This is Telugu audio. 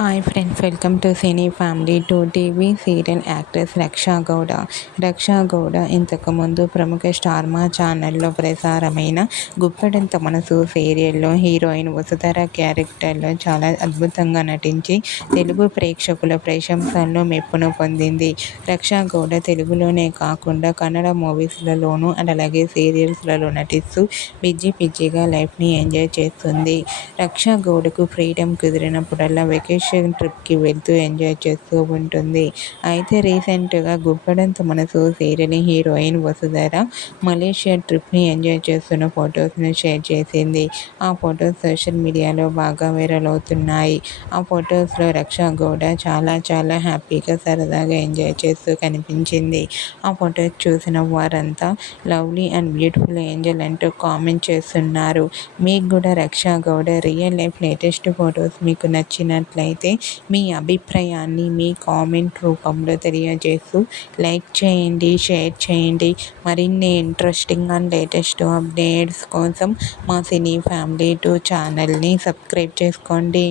Hi friends, welcome to cine family. టూ TV serial actress Raksha Gowda. Raksha Gowda ఇంతకుముందు ప్రముఖ స్టార్ మా ఛానల్లో ప్రసారమైన గుప్పెడంత మనసు సీరియల్లో హీరోయిన్ వసుధర క్యారెక్టర్లో చాలా అద్భుతంగా నటించి తెలుగు ప్రేక్షకుల ప్రశంసలను మెప్పును పొందింది. రక్షా గౌడ తెలుగులోనే కాకుండా కన్నడ మూవీస్లలోనూ అలాగే సీరియల్స్లలో నటిస్తూ బిజీగా లైఫ్ని ఎంజాయ్ చేస్తుంది. రక్షా గౌడకు ఫ్రీడమ్ కుదిరినప్పుడల్లా వెకేషన్ ట్రిప్కి వెళ్తూ ఎంజాయ్ చేస్తూ ఉంటుంది. అయితే రీసెంట్గా గుప్పెడంత మనసు సీరియల్ హీరోయిన్ వసుధర మలేషియా ట్రిప్ని ఎంజాయ్ చేస్తున్న ఫొటోస్ను షేర్ చేసింది. ఆ ఫొటోస్ సోషల్ మీడియాలో బాగా వైరల్ అవుతున్నాయి. ఆ ఫొటోస్లో రక్షా గౌడ చాలా హ్యాపీగా సరదాగా ఎంజాయ్ చేస్తూ కనిపించింది. ఆ ఫొటోస్ చూసిన వారంతా లవ్లీ అండ్ బ్యూటిఫుల్ ఏంజల్ అంటూ కామెంట్ చేస్తున్నారు. మీకు కూడా Raksha Gowda real life latest photos మీకు నచ్చినట్లయితే మీ అభిప్రాయాన్ని మీ కామెంట్ రూపంలో తెలియజేస్తూ లైక్ చేయండి, షేర్ చేయండి. మరిన్ని ఇంట్రెస్టింగ్ అండ్ లేటెస్ట్ అప్డేట్స్ కోసం మా సినీ ఫ్యామిలీ 2 ఛానల్ని సబ్స్క్రైబ్ చేసుకోండి.